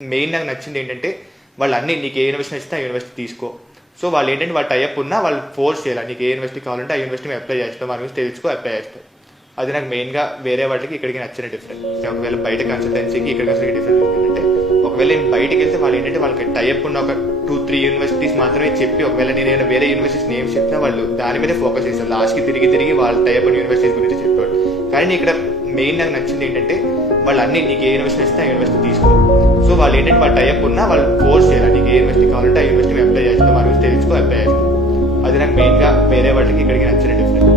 Main నాకు నచ్చింది ఏంటంటే వాళ్ళు అన్ని నీకు ఏ యూనివర్సిటీ నచ్చితే ఆ యూనివర్సిటీ తీసుకో. సో వాళ్ళు ఏంటంటే వాళ్ళు టైఅప్ ఉన్నా వాళ్ళు ఫోర్స్ చేయాలి, నీకు ఏ యూనివర్సిటీ కావాలంటే ఆ యూనివర్సిటీ మేము అప్లై చేస్తాం, మన గురించి తెలుసుకో అప్లై చేస్తాం. అది నాకు మెయిన్గా వేరే వాటికి ఇక్కడికి నచ్చిన డిఫరెన్స్. ఒకవేళ బయట కన్సల్టెన్సీకి ఇక్కడికి అసలు డిఫరెన్స్ ఏంటంటే ఒకవేళ నేను బయటకి వెళ్తే వాళ్ళు ఏంటంటే వాళ్ళకి టైఅప్ ఉన్న ఒక 2-3 యూనివర్సిటీస్ మాత్రమే చెప్పి ఒకవేళ నేను వేరే యూనివర్సిటీస్ నేమ్స్ చెప్పినా వాళ్ళు దాని మీదే ఫోకస్ చేస్తారు. లాస్ట్కి తిరిగి వాళ్ళు టైఅప్ ఉన్న యూనివర్సిటీస్ గురించి చెప్పేవాడు. కానీ ఇక్కడ మెయిన్ నాకు నచ్చింది ఏంటంటే వాళ్ళు అన్ని నీకు ఏ యూనివర్సిటీ నచ్చితే ఆ యూనివర్సిటీ తీసుకో. సో వాళ్ళు ఏంటంటే వాళ్ళు టైఅప్ ఉన్నా వాళ్ళు ఫోర్స్ చేయాలి, నీకు ఏ యూనివర్సిటీ కావాలంటే ఆ యూనివర్సిటీ మేము అప్లై చేస్తాం, మన గురించి తెలుసుకో అప్లై చేస్తాం. అది నాకు మెయిన్గా వేరే వాటికి ఇక్కడికి నచ్చిన డిఫరెన్స్.